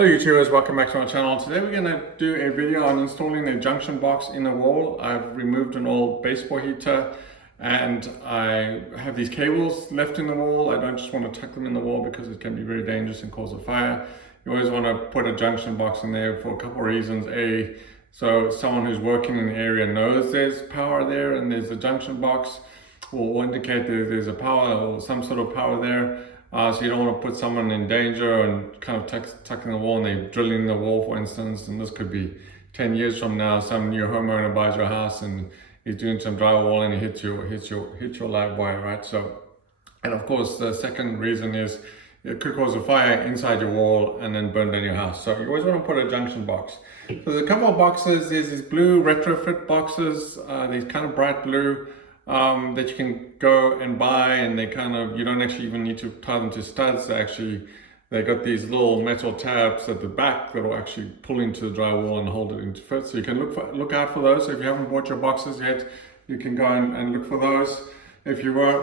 Hello YouTubers, welcome back to my channel. Today we're going to do a video on installing a junction box in a wall. I've removed an old baseball heater and I have these cables left in the wall. I don't just want to tuck them in the wall because it can be very dangerous and cause a fire. You always want to put a junction box in there for a couple of reasons. A, so someone who's working in the area knows there's power there and there's a junction box will indicate that there's a power or some sort of power there. So you don't want to put someone in danger and kind of tuck in the wall and they're drilling the wall, for instance, and this could be 10 years from now, some new homeowner buys your house and he's doing some drywall and he hits your live wire, right? So, and of course the second reason is it could cause a fire inside your wall and then burn down your house. So you always want to put a junction box. So there's a couple of boxes. There's these blue retrofit boxes, these kind of bright blue, that you can go and buy, and they kind of, you don't actually even need to tie them to studs. They got these little metal tabs at the back that will actually pull into the drywall and hold it into fit. So you can look out for those. So if you haven't bought your boxes yet, you can go and look for those. If you I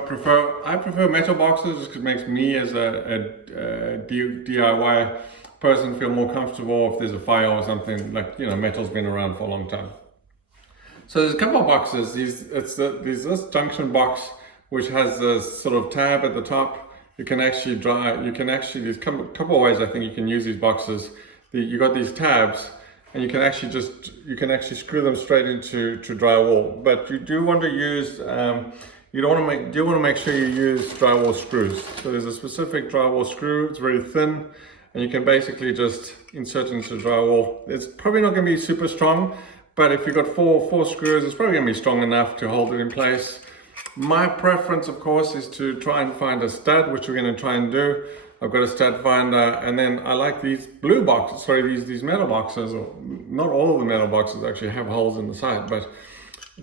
prefer metal boxes just because it makes me as a DIY person feel more comfortable if there's a fire or something, like, you know, metal's been around for a long time. So there's a couple of boxes. There's this junction box which has this sort of tab at the top. There's a couple of ways I think you can use these boxes. You got these tabs and you can actually screw them straight into drywall. But you do want to use do want to make sure you use drywall screws. So there's a specific drywall screw. It's very thin and you can basically just insert it into drywall. It's probably not going to be super strong, but if you've got four screws, it's probably going to be strong enough to hold it in place. My preference, of course, is to try and find a stud, which we're going to try and do. I've got a stud finder, and then I like these blue boxes, these metal boxes. Or not all of the metal boxes actually have holes in the side, but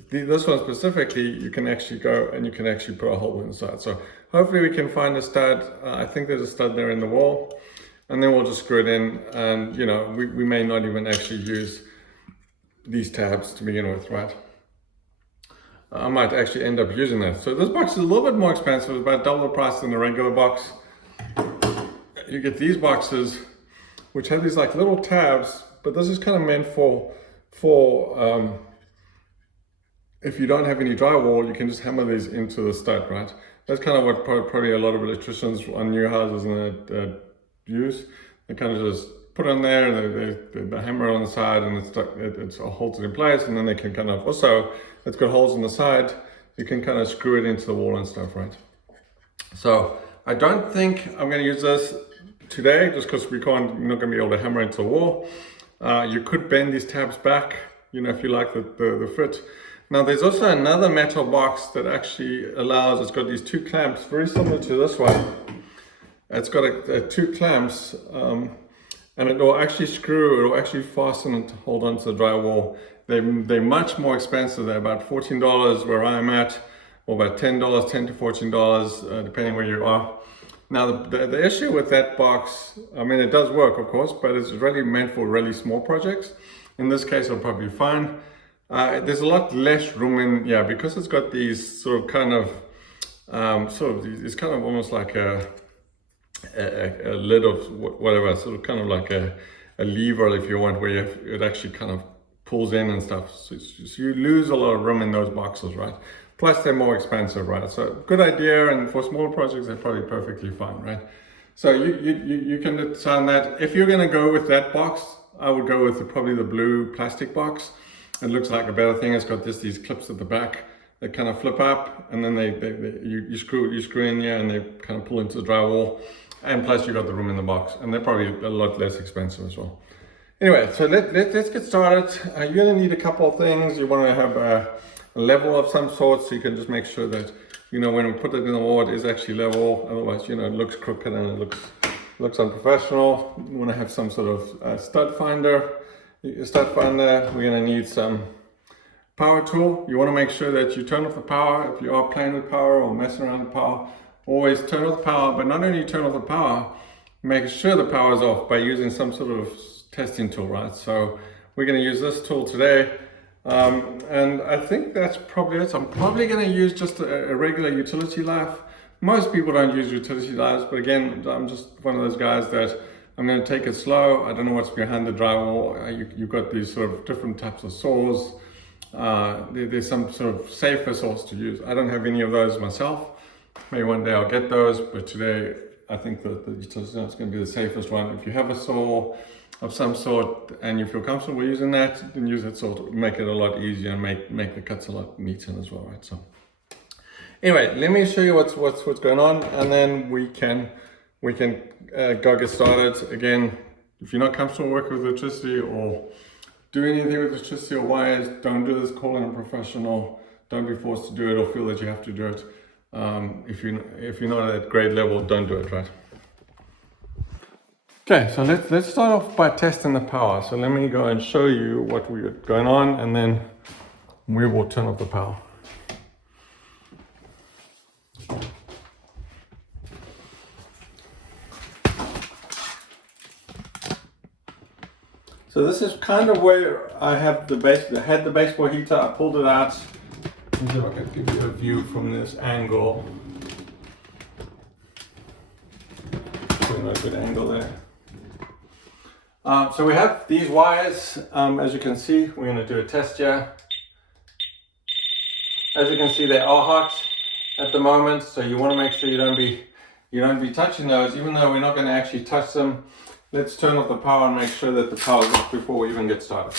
this one specifically, you can actually go and you can actually put a hole in the side. So hopefully we can find a stud. I think there's a stud there in the wall, and then we'll just screw it in, and you know, we may not even actually use these tabs to begin with, right? I might actually end up using that. So this box is a little bit more expensive, it's about double the price than the regular box. You get these boxes which have these like little tabs, but this is kind of meant for if you don't have any drywall, you can just hammer these into the stud, right? That's kind of what probably a lot of electricians on new houses use. They kind of just put it on there and they hammer it on the side and it holds it in place, and then they can kind of, also it's got holes on the side, you can kind of screw it into the wall and stuff, right? So I don't think I'm going to use this today just because we're not going to be able to hammer into the wall. You could bend these tabs back, you know, if you like the fit. Now there's also another metal box that actually it's got these two clamps very similar to this one. It's got two clamps, and it will actually fasten and hold on to the drywall. They're much more expensive. They're about $14 where I'm at, or about $10 to $14, depending where you are. Now the issue with that box, I mean, it does work, of course, but it's really meant for really small projects. In this case, it'll probably be fine. There's a lot less room in, because it's got these sort of kind of, it's kind of almost like a lid of whatever, sort of kind of like a lever, if you want, where it actually kind of pulls in and stuff. So you lose a lot of room in those boxes, right? Plus they're more expensive, right? So good idea, and for smaller projects they're probably perfectly fine, right? So you can decide that. If you're going to go with that box, I would go with probably the blue plastic box. It looks like a better thing. It's got these clips at the back that kind of flip up, and then you screw in here and they kind of pull into the drywall. And plus you got the room in the box, and they're probably a lot less expensive as well. Anyway, so let's get started. You're gonna need a couple of things. You wanna have a level of some sort, so you can just make sure that, you know, when we put it in the wall, it is actually level. Otherwise, you know, it looks crooked and it looks unprofessional. You wanna have some sort of stud finder. We're gonna need some power tool. You wanna make sure that you turn off the power. If you are playing with power or messing around with power, always turn off the power, but not only turn off the power, make sure the power is off by using some sort of testing tool, right? So we're going to use this tool today, and I think that's probably it. I'm probably going to use just a regular utility knife. Most people don't use utility knives, but again, I'm just one of those guys that I'm going to take it slow. I don't know what's behind the drywall. You've got these sort of different types of saws. There's some sort of safer saws to use. I don't have any of those myself. Maybe one day I'll get those, but today I think that it's going to be the safest one. If you have a saw of some sort and you feel comfortable using that, then use that saw to make it a lot easier and make the cuts a lot neater as well, right? So anyway, let me show you what's going on, and then we can go get started. Again, if you're not comfortable working with electricity or doing anything with electricity or wires, don't do this. Call in a professional. Don't be forced to do it or feel that you have to do it. If you're not at grade level, don't do it, right? Okay, so let's start off by testing the power. So let me go and show you what we got going on, and then we will turn off the power. So this is kind of where I have had the baseboard heater. I pulled it out. Let me see if I can give you a view from this angle. Probably not a good angle there. So we have these wires. As you can see, we're going to do a test here. As you can see, they are hot at the moment, so you want to make sure you don't be touching those, even though we're not going to actually touch them. Let's turn off the power and make sure that the power is off before we even get started.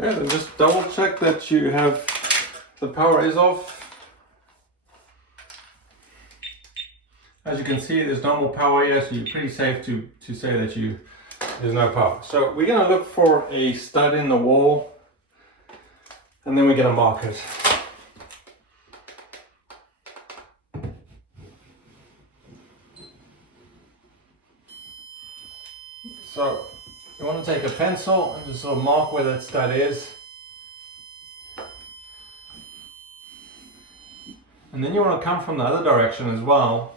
Okay, then just double check that you have the power is off. As you can see, there's no more power here, so you're pretty safe to say that there's no power. So we're going to look for a stud in the wall, and then we're going to mark it. So you want to take a pencil and just sort of mark where that stud is. And then you want to come from the other direction as well.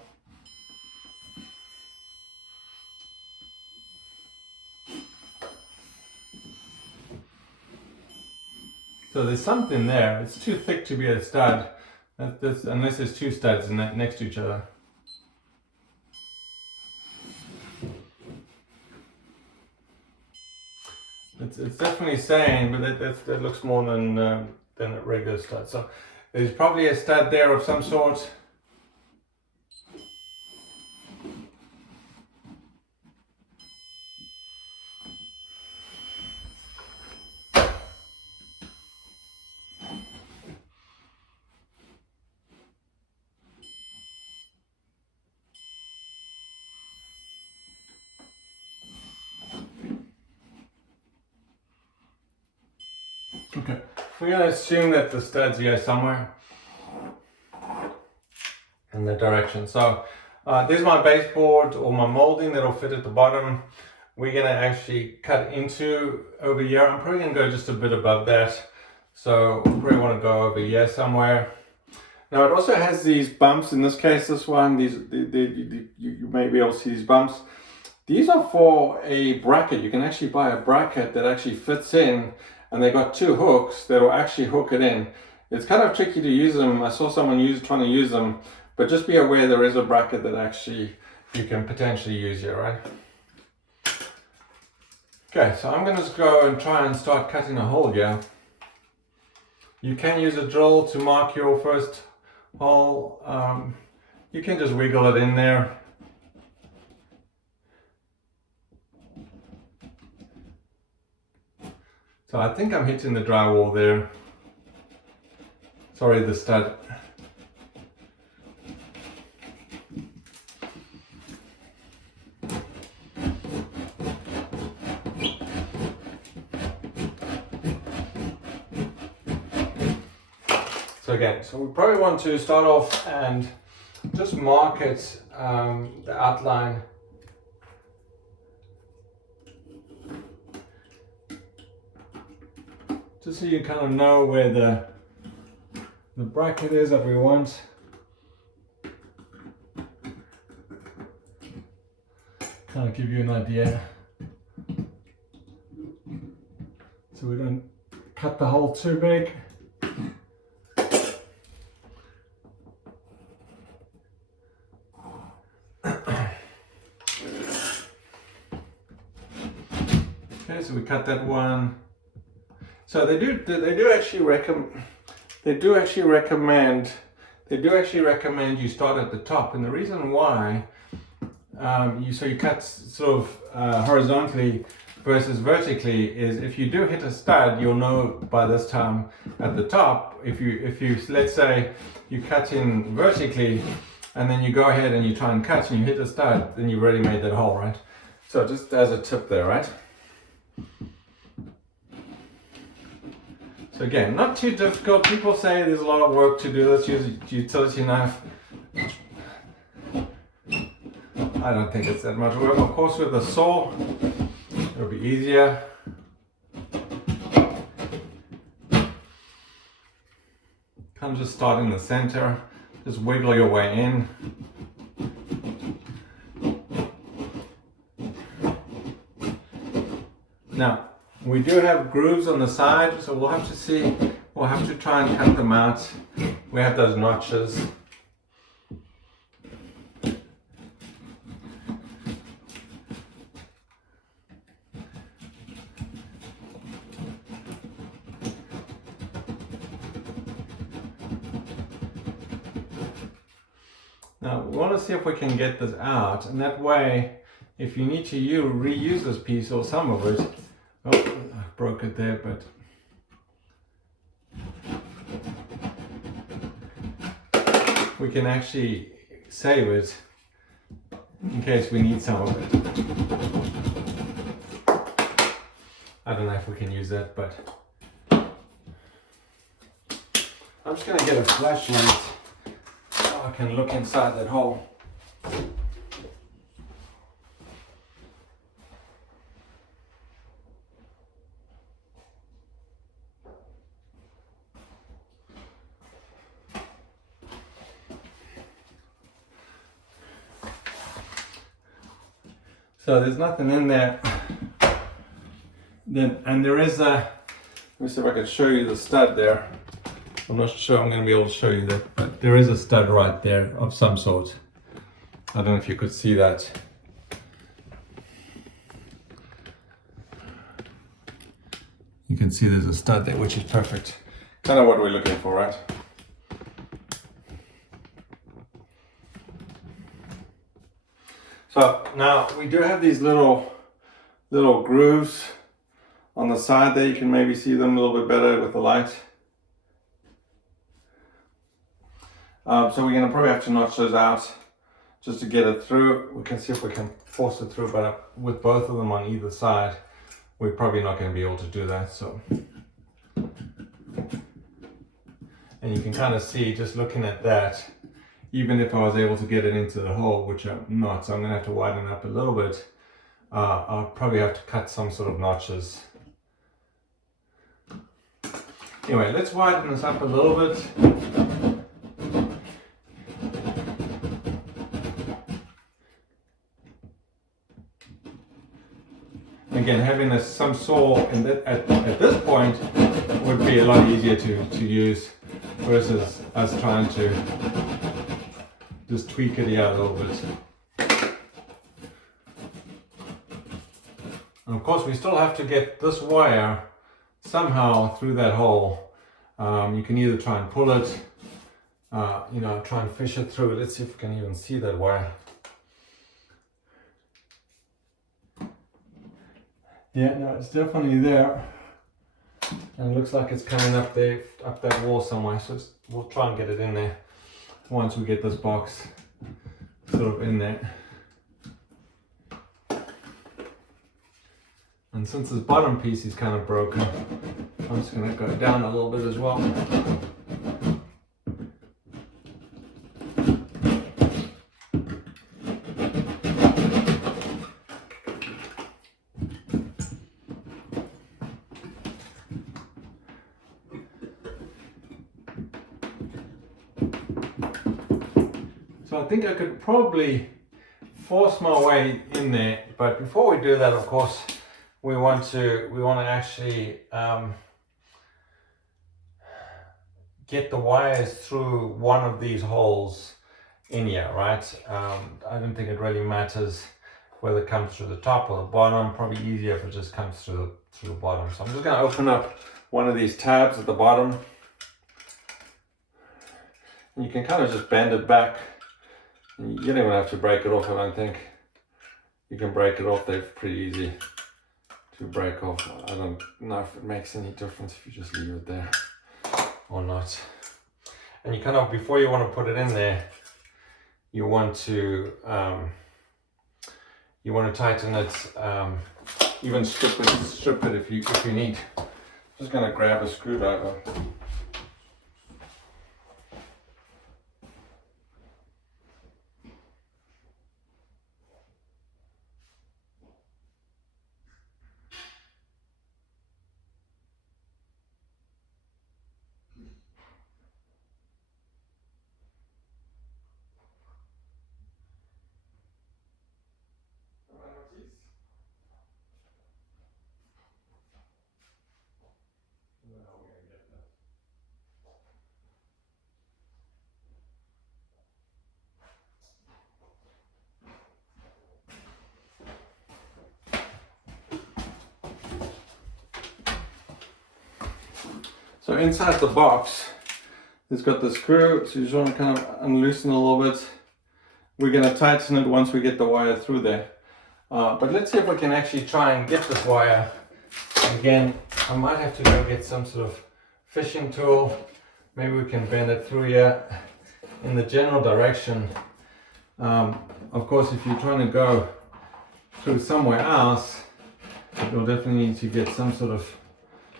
So there's something there. It's too thick to be a stud, unless there's two studs next to each other. It's definitely saying, but that looks more than a regular stud. So there's probably a stud there of some sort. Okay, we're going to assume that the stud's here somewhere in the direction. So there's my baseboard or my molding that'll fit at the bottom. We're going to actually cut into over here. I'm probably going to go just a bit above that. So we probably want to go over here somewhere. Now it also has these bumps. In this case, this one, you may be able to see these bumps. These are for a bracket. You can actually buy a bracket that actually fits in, and they've got two hooks that will actually hook it in. It's kind of tricky to use them. I saw someone trying to use them, but just be aware there is a bracket that actually you can potentially use here, right? Okay, so I'm going to just go and try and start cutting a hole here. You can use a drill to mark your first hole. You can just wiggle it in there. So I think I'm hitting the drywall there. Sorry, the stud. So again, so we probably want to start off and just mark it, the outline. Just so you kind of know where the bracket is that we want. Kind of give you an idea. So we don't cut the hole too big. Okay, so we cut that one. So they do actually recommend you start at the top, and the reason why you cut sort of horizontally versus vertically is if you do hit a stud, you'll know by this time at the top. If you let's say you cut in vertically and then you go ahead and you try and cut and you hit a stud, then you've already made that hole, right? So just as a tip there, right? So again, not too difficult. People say there's a lot of work to do this. Use a utility knife. I don't think it's that much work. Of course, with a saw, it'll be easier. Kind of just start in the center. Just wiggle your way in. Now, we do have grooves on the side, so we'll have to try and cut them out. We have those notches. Now, we want to see if we can get this out, and that way, if you need to reuse this piece or some of it. Oh, I broke it there, but we can actually save it in case we need some of it. I don't know if we can use that, but I'm just going to get a flashlight so I can look inside that hole. So there's nothing in there. And there is a, let me see if I can show you the stud there. I'm not sure I'm going to be able to show you that, but there is a stud right there of some sort. I don't know if you could see that. You can see there's a stud there, which is perfect. Kind of what we're looking for, right? So now we do have these little grooves on the side there. You can maybe see them a little bit better with the light. So we're going to probably have to notch those out just to get it through. We can see if we can force it through, but with both of them on either side, we're probably not going to be able to do that. So, and you can kind of see just looking at that, even if I was able to get it into the hole, which I'm not, so I'm going to have to widen up a little bit. I'll probably have to cut some sort of notches. Anyway, let's widen this up a little bit. Again, having some saw at this point would be a lot easier to use versus us trying to just tweak it here a little bit. And of course, we still have to get this wire somehow through that hole. You can either try and pull it, try and fish it through. Let's see if we can even see that wire. Yeah, no, it's definitely there. And it looks like it's coming up there, up that wall somewhere. So we'll try and get it in there once we get this box sort of in there. And since this bottom piece is kind of broken, I'm just going to go down a little bit as well. So I think I could probably force my way in there, but before we do that, of course, we want to actually get the wires through one of these holes in here, right? I don't think it really matters whether it comes through the top or the bottom. Probably easier if it just comes through the bottom. So I'm just going to open up one of these tabs at the bottom. And you can kind of just bend it back. You don't even have to break it off, I don't think. You can break it off, they're pretty easy to break off. I don't know if it makes any difference if you just leave it there or not. And you kind of, before you want to put it in there, you want to tighten it, even strip it if you need. Just gonna grab a screwdriver. So inside the box, it's got the screw, so you just want to kind of unloosen a little bit. We're going to tighten it once we get the wire through there. But let's see if we can actually try and get this wire. Again, I might have to go get some sort of fishing tool. Maybe we can bend it through here in the general direction. Of course, if you're trying to go through somewhere else, you'll definitely need to get some sort of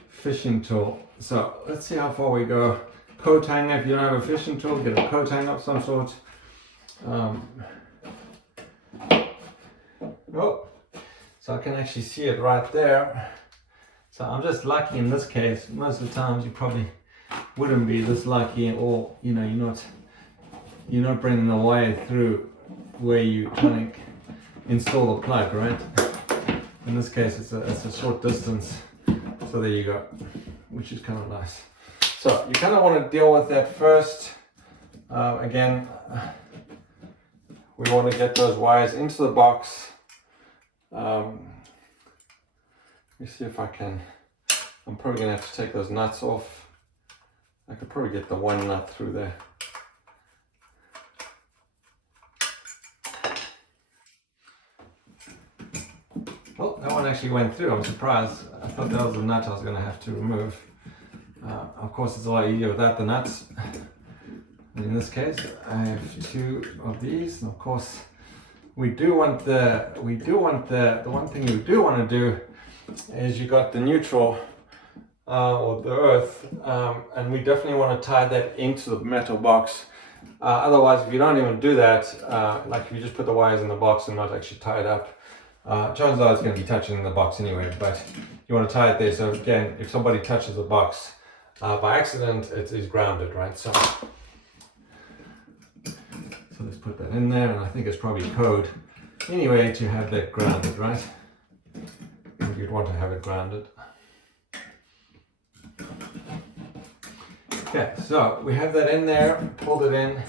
fishing tool. So let's see how far we go. Coat hanger, if you don't have a fishing tool, get a coat hanger of some sort. Oh, so I can actually see it right there. So I'm just lucky in this case. Most of the times you probably wouldn't be this lucky, or you know, you're not bringing the wire through where you're trying to install the plug, right? In this case, it's a short distance. So there you go, which is kind of nice. So you kind of want to deal with that first. Again, we want to get those wires into the box. Let me see if I can. I'm probably going to have to take those nuts off. I could probably get the one nut through there. Oh, that one actually went through. I'm surprised. I thought that was the nut I was going to have to remove. Of course, it's a lot easier without the nuts. And in this case, I have two of these. And of course, the one thing you do want to do is you got the neutral or the earth, and we definitely want to tie that into the metal box. Otherwise, if you don't even do that, like if you just put the wires in the box and not actually tie it up, chances are it's going to be touching the box anyway, but you want to tie it there. So again, if somebody touches the box by accident, it is grounded, right? So let's put that in there, and I think it's probably code anyway to have that grounded, right? You'd want to have it grounded. Okay, so we have that in there, pulled it in.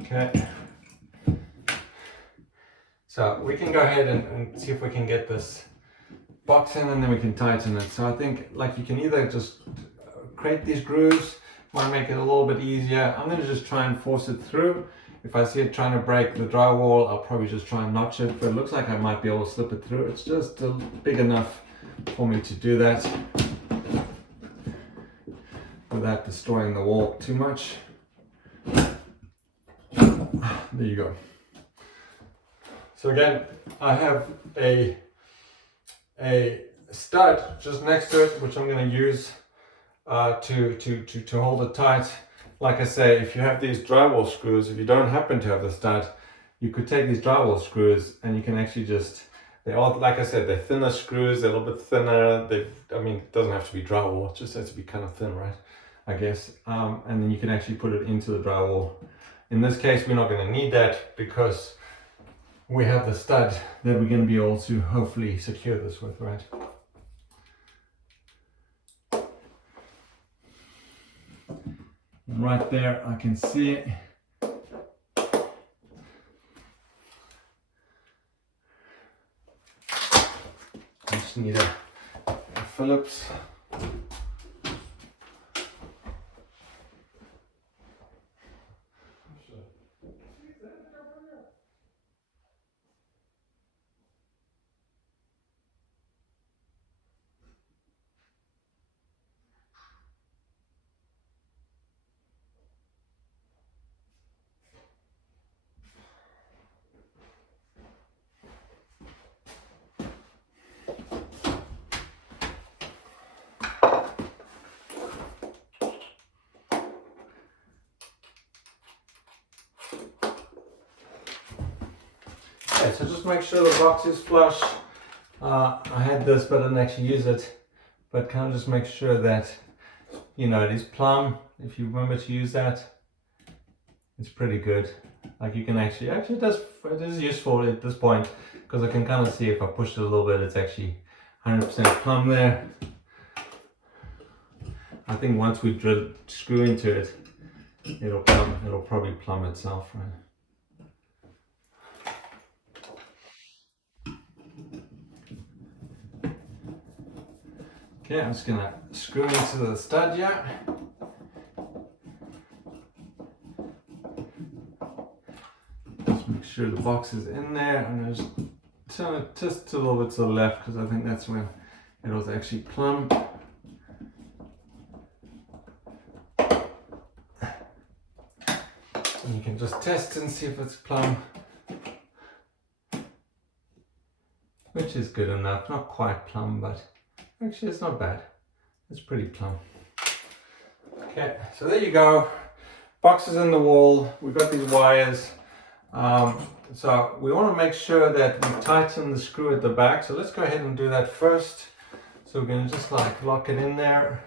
Okay. So we can go ahead and see if we can get this box in, and then we can tighten it. So I think like you can either just create these grooves, might make it a little bit easier. I'm going to just try and force it through. If I see it trying to break the drywall, I'll probably just try and notch it, but it looks like I might be able to slip it through. It's just big enough for me to do that without destroying the wall too much. There you go. So again, I have a stud just next to it, which I'm going to use to hold it tight. Like I say, if you have these drywall screws, if you don't happen to have the stud, you could take these drywall screws and you can actually just, they are, like I said, they're thinner screws, they're a little bit thinner. I mean, it doesn't have to be drywall, it just has to be kind of thin, right? I guess, and then you can actually put it into the drywall. In this case, we're not going to need that because we have the stud that we're going to be able to hopefully secure this with, right? And right there, I can see it. I just need a Phillips. Okay, so just make sure the box is flush. I had this but I didn't actually use it, but kind of just make sure that, you know, it is plumb. If you remember to use that, it's pretty good. Like you can actually it is useful at this point because I can kind of see if I push it a little bit, it's actually 100% plumb there. I think once we screw into it, it'll probably plumb itself, right? Okay, I'm just gonna screw into the stud here. Just make sure the box is in there. I'm gonna just turn it just a little bit to the left because I think that's when it was actually plumb. And you can just test and see if it's plumb, which is good enough. Not quite plumb, but actually it's not bad. It's pretty plumb. Okay, so there you go. Box is in the wall. We've got these wires. So we want to make sure that we tighten the screw at the back. So let's go ahead and do that first. So we're going to just like lock it in there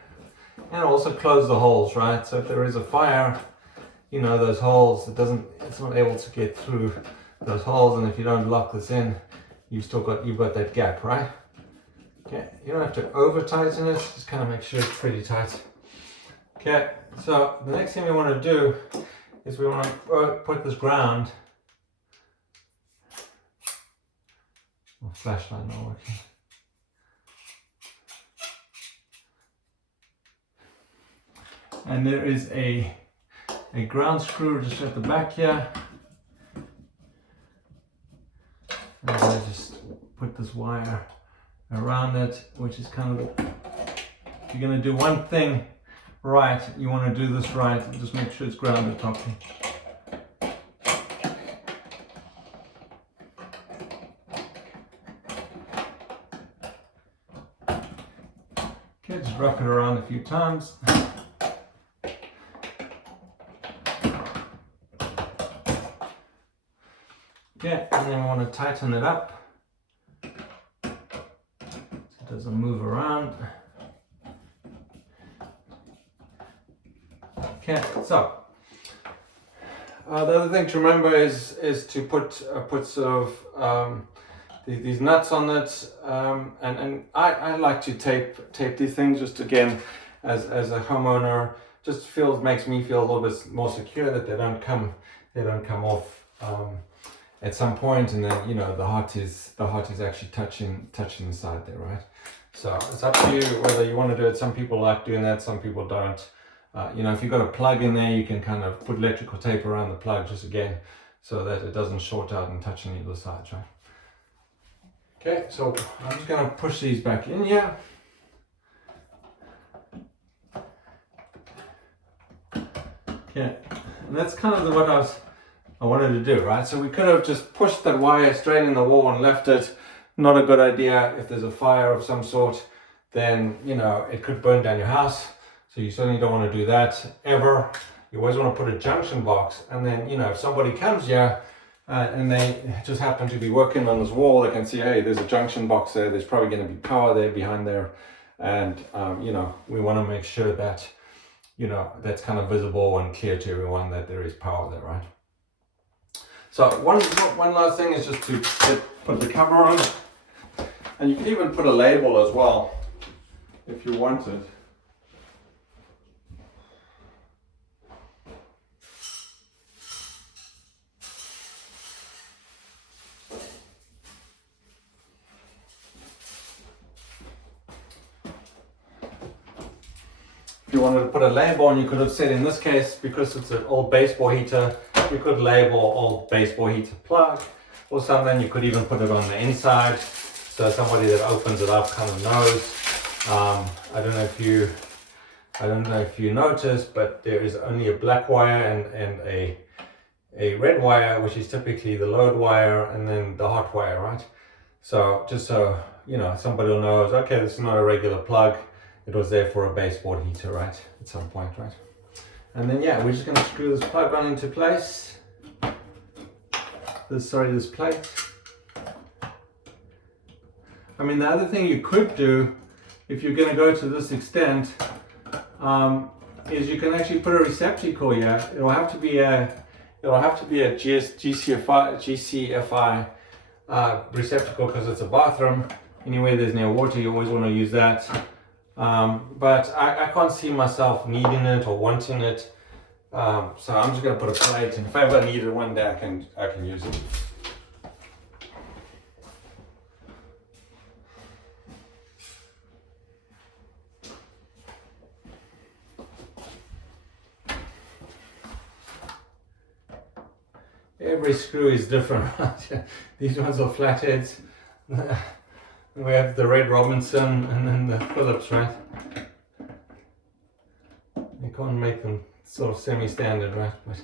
and also close the holes, right? So if there is a fire, you know, those holes, it's not able to get through those holes. And if you don't lock this in, you've got that gap, right? Okay, you don't have to over tighten it, just kind of make sure it's pretty tight. Okay, so the next thing we want to do is we want to put this ground. My flashlight not working. And there is a ground screw just at the back here. I'm going to just put this wire around it, which is kind of, if you're going to do one thing right, you want to do this right, just make sure it's grounded properly. Okay, just rock it around a few times. Okay, and then we want to tighten it up so it doesn't move around. Okay, so the other thing to remember is to put sort of these nuts on it, and I like to tape these things just again as a homeowner, just makes me feel a little bit more secure that they don't come off at some point, and then, you know, the heart is actually touching the side there, right? So it's up to you whether you want to do it. Some people like doing that, some people don't. You know, if you've got a plug in there, you can kind of put electrical tape around the plug just again so that it doesn't short out and touch any of the sides, right? Okay, so I'm just going to push these back in here. Okay, and that's kind of what I wanted to do, right? So we could have just pushed that wire straight in the wall and left it. Not a good idea. If there's a fire of some sort, then, you know, it could burn down your house. So you certainly don't want to do that ever. You always want to put a junction box, and then, you know, if somebody comes here and they just happen to be working on this wall, they can see, hey, there's a junction box there. There's probably going to be power there behind there, and you know, we want to make sure that you know, that's kind of visible and clear to everyone that there is power there, right? So one last thing is just to put the cover on, and you can even put a label as well if you wanted. If you wanted to put a label on, you could have said, in this case, because it's an old baseball heater, you could label old baseball heater plug or something. You could even put it on the inside, so somebody that opens it up kind of knows. I don't know if you noticed, but there is only a black wire and a red wire, which is typically the load wire, and then the hot wire, right? So just so you know, somebody will know, okay, this is not a regular plug. It was there for a baseboard heater, right? At some point, right? And then yeah, we're just going to screw this plug on into place. This plate. I mean, the other thing you could do, if you're going to go to this extent, is you can actually put a receptacle here. It'll have to be a GCFI receptacle, because it's a bathroom. Anywhere there's no water, you always want to use that. But I can't see myself needing it or wanting it, so I'm just going to put a plate, and if I ever need it one day, I can use it. Every screw is different. These ones are flatheads. We have the Red Robinson and then the Phillips, right? You can't make them sort of semi-standard, right? But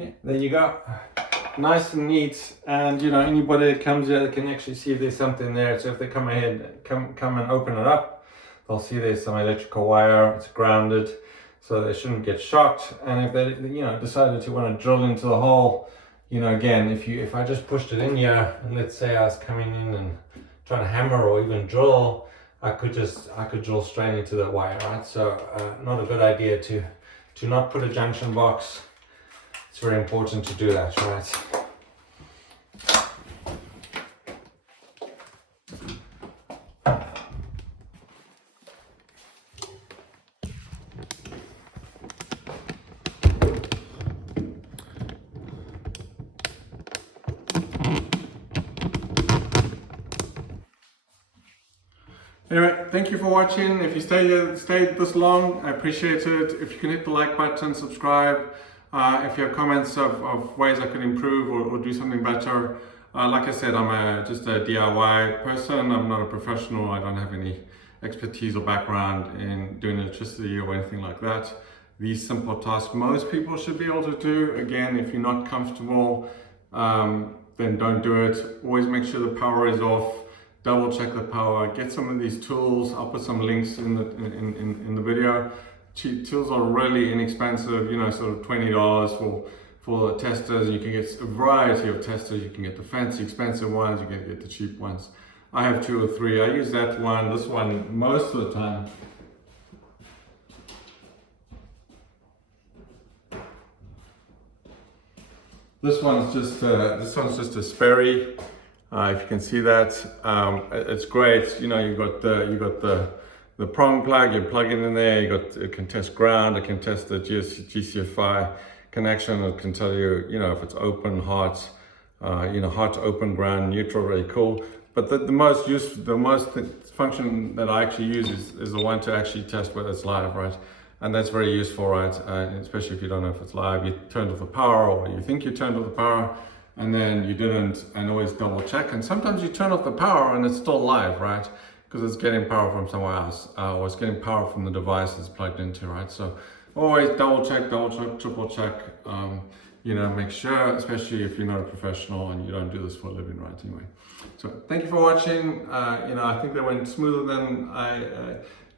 okay, there you go. Nice and neat, and you know, anybody that comes here can actually see if there's something there. So if they come ahead, come and open it up, they'll see there's some electrical wire. It's grounded, so they shouldn't get shocked. And if they, you know, decided to want to drill into the hole, you know, again, if I just pushed it in here, and let's say I was coming in and trying to hammer or even drill, I could drill straight into the wire, right? So not a good idea to not put a junction box. It's very important to do that, right? Anyway, thank you for watching. If you stayed this long, I appreciate it. If you can hit the like button, subscribe. If you have comments of ways I could improve or do something better. Like I said, I'm just a DIY person. I'm not a professional. I don't have any expertise or background in doing electricity or anything like that. These simple tasks most people should be able to do. Again, if you're not comfortable, then don't do it. Always make sure the power is off. Double check the power. Get some of these tools. I'll put some links in the video. Tools are really inexpensive, you know, sort of $20 for testers. You can get a variety of testers. You can get the fancy expensive ones, you can get the cheap ones. I have 2 or 3. I use that one, this one most of the time. This one's just a Sperry. If you can see that, it's great. You know, you got the prong plug. You plug it in there. It can test ground. It can test the GCFI connection. It can tell you, you know, if it's open, hot, hot, open, ground, neutral. Really cool. But the most function that I actually use is the one to actually test whether it's live, right? And that's very useful, right? Especially if you don't know if it's live. You turned off the power, or you think you turned off the power, and then you didn't, and always double check. And sometimes you turn off the power and it's still live, right? because it's getting power from somewhere else, or it's getting power from the device it's plugged into, right? So always double check, triple check, you know, make sure, especially if you're not a professional and you don't do this for a living, right? Anyway, so thank you for watching. You know, I think they went smoother than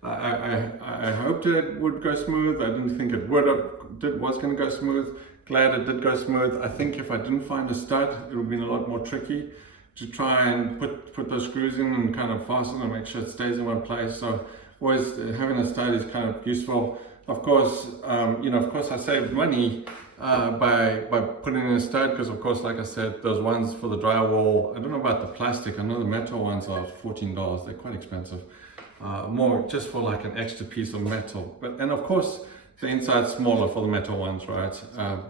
I hoped it would go smooth. I didn't think it was going to go smooth. Glad it did go smooth. I think if I didn't find a stud, it would have been a lot more tricky to try and put those screws in and kind of fasten and make sure it stays in one place. So always having a stud is kind of useful. Of course, you know, of course I saved money by putting in a stud, because of course, like I said, those ones for the drywall, I don't know about the plastic, I know the metal ones are $14, they're quite expensive. More just for like an extra piece of metal. And of course, the inside's smaller for the metal ones, right?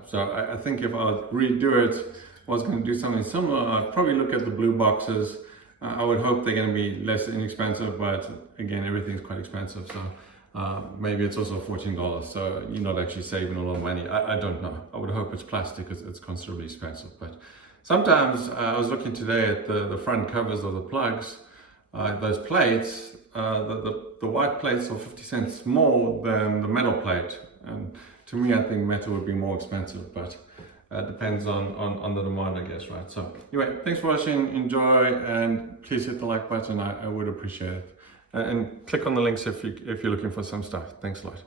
So I think if I would redo it, was going to do something similar, I'd probably look at the blue boxes. I would hope they're going to be less inexpensive, but again, everything's quite expensive. So maybe it's also $14, so you're not actually saving a lot of money. I don't know. I would hope it's plastic, because it's considerably expensive. But sometimes I was looking today at the front covers of the plugs, those plates, the white plates are 50 cents more than the metal plate. And to me, I think metal would be more expensive, but depends on the demand, I guess, right? So anyway, thanks for watching, enjoy, and please hit the like button. I would appreciate it. And click on the links if you're looking for some stuff. Thanks a lot.